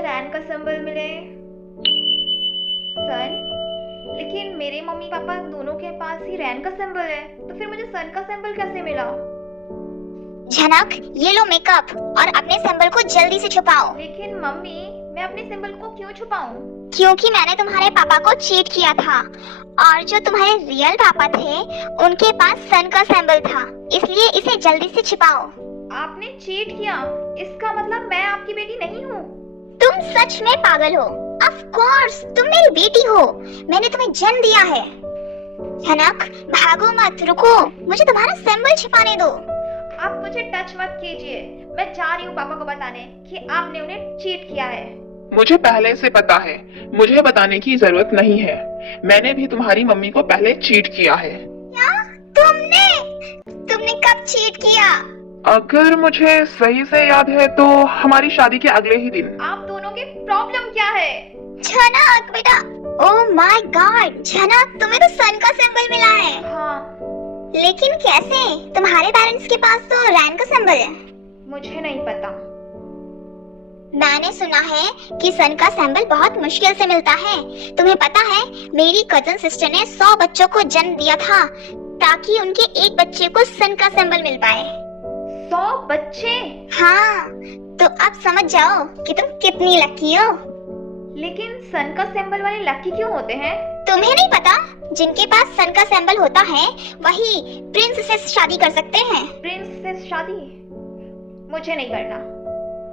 मुझे रैन का सिंबल मिले। सन, लेकिन मेरे मम्मी पापा दोनों के पास ही रैन का सिंबल है, तो फिर मुझे सन का सिंबल कैसे मिला? झनक, ये लो मेकअप और अपने सिंबल को जल्दी से छुपाओ। लेकिन मम्मी, मैं अपने सिंबल को क्यों छुपाऊं? क्योंकि मैंने तुम्हारे पापा को चीट किया था और जो तुम्हारे रियल पापा थे उनके पास सन का सिंबल था, इसलिए इसे जल्दी से छिपाओ। आपने चीट किया, इसका मतलब मैं आपकी बेटी नहीं हूँ। तुम सच में पागल हो। ऑफ कोर्स तुम मेरी बेटी हो, मैंने तुम्हें जन्म दिया है। झनक, भागो मत, रुको, मुझे तुम्हारा सिंबल छिपाने दो। आप मुझे टच मत कीजिए, मैं जा रही हूँ पापा को बताने कि आपने उन्हें चीट किया है। मुझे पहले से पता है, मुझे बताने की जरूरत नहीं है। मैंने भी तुम्हारी मम्मी को पहले चीट किया है। क्या? तुमने कब चीट किया? अगर मुझे सही से याद है तो हमारी शादी के अगले ही दिन। आप दोनों की प्रॉब्लम क्या है? झनक बेटा, ओह माय गॉड, झनक तुम्हें तो सन का सिंबल मिला है। हाँ, लेकिन कैसे? तुम्हारे पेरेंट्स के पास तो रैन का सिंबल है। मुझे नहीं पता। मैंने सुना है कि सन का सिंबल बहुत मुश्किल से मिलता है। तुम्हें पता है, मेरी कजन सिस्टर ने 100 बच्चों को जन्म दिया था ताकि उनके एक बच्चे को सन का सिंबल मिल पाए। 100 बच्चे? हाँ, तो अब समझ जाओ कि तुम कितनी लकी हो। लेकिन सन का सिंबल वाले लकी क्यों होते हैं? तुम्हें नहीं पता? जिनके पास सन का सिंबल होता है वही प्रिंस से शादी कर सकते हैं। प्रिंस से शादी? मुझे नहीं करना।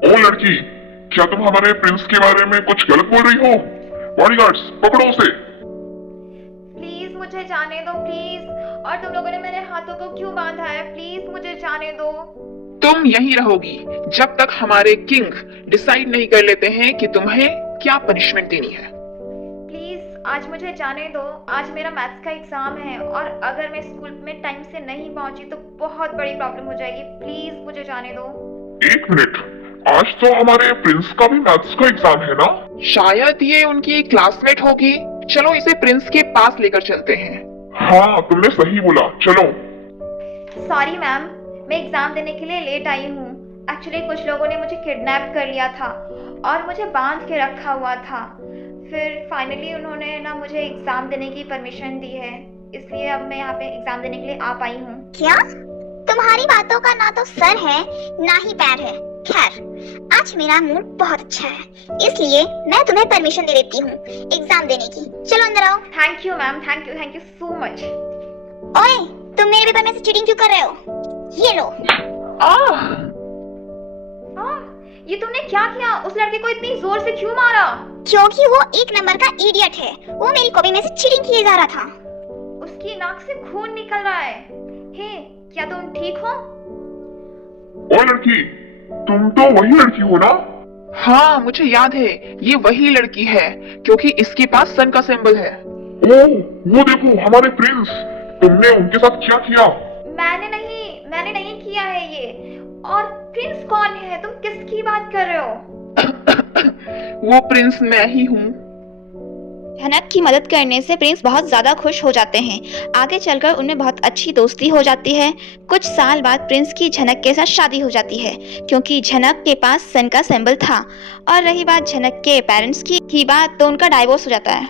ओ लड़की, क्या तुम हमारे प्रिंस के बारे में कुछ गलत बोल रही हो? बॉडीगार्ड्स, पकड़ो उसे। प्लीज मुझे जाने दो, प्लीज। और तुम लोगों ने मेरे हाथों को क्यों बांधा है? प्लीज मुझे जाने दो। तुम यहीं रहोगी जब तक हमारे किंग डिसाइड नहीं कर लेते हैं कि तुम्हें क्या पनिशमेंट देनी है। प्लीज आज मुझे जाने दो। आज मेरा मैथ्स का एग्जाम है और अगर मैं स्कूल में टाइम से नहीं पहुंची तो बहुत बड़ी प्रॉब्लम हो जाएगी। प्लीज मुझे जाने दो। एक मिनट, आज तो हमारे प्रिंस का भी मैथ्स का एग्जाम है ना? शायद ये उनकी क्लासमेट होगी। चलो इसे प्रिंस के पास लेकर चलते हैं। हाँ, तुमने सही बोला, चलो। सॉरी मैम, मैं एग्जाम देने के लिए लेट आई हूँ। एक्चुअली कुछ लोगों ने मुझे किडनैप कर लिया था और मुझे बांध के रखा हुआ था। फिर फाइनली उन्होंने ना मुझे एग्जाम देने की परमिशन दी है, इसलिए अब मैं यहाँ पे एग्जाम देने के लिए आ पाई हूँ। क्या? तुम्हारी बातों का ना तो सर है ना ही पैर है। खैर, आज मेरा मूड बहुत अच्छा है, इसलिए मैं तुम्हें परमिशन दे देती हूँ एग्जाम देने की। चलो अंदर आओ। Thank you ma'am, thank you so much. ओए, तुम मेरे पेपर में से चीटिंग क्यों कर रहे हो? ये लो। ये तुमने क्या किया? उस लड़के को इतनी जोर से क्यों मारा? क्योंकि वो एक नंबर का इडियट है। वो मेरी कॉपी में से चीटिंग किए जा रहा था। उसकी नाक से खून निकल रहा है। हे, क्या तुम ठीक हो? ओ लड़की, तुम तो वही लड़की हो ना? हाँ, मुझे याद है, ये वही लड़की है क्योंकि इसके पास सन का सिंबल है। ओह, वो देखो हमारे प्रिंस। तुमने उनके साथ क्या किया? मैंने नहीं किया है ये। और प्रिंस कौन है? तुम किसकी बात कर रहे हो? वो प्रिंस मैं ही हूँ। झनक की मदद करने से प्रिंस बहुत ज्यादा खुश हो जाते हैं। आगे चलकर उनमें बहुत अच्छी दोस्ती हो जाती है। कुछ साल बाद प्रिंस की झनक के साथ शादी हो जाती है क्योंकि झनक के पास सन का सिंबल था। और रही बात झनक के पेरेंट्स की बात, तो उनका डाइवोर्स हो जाता है।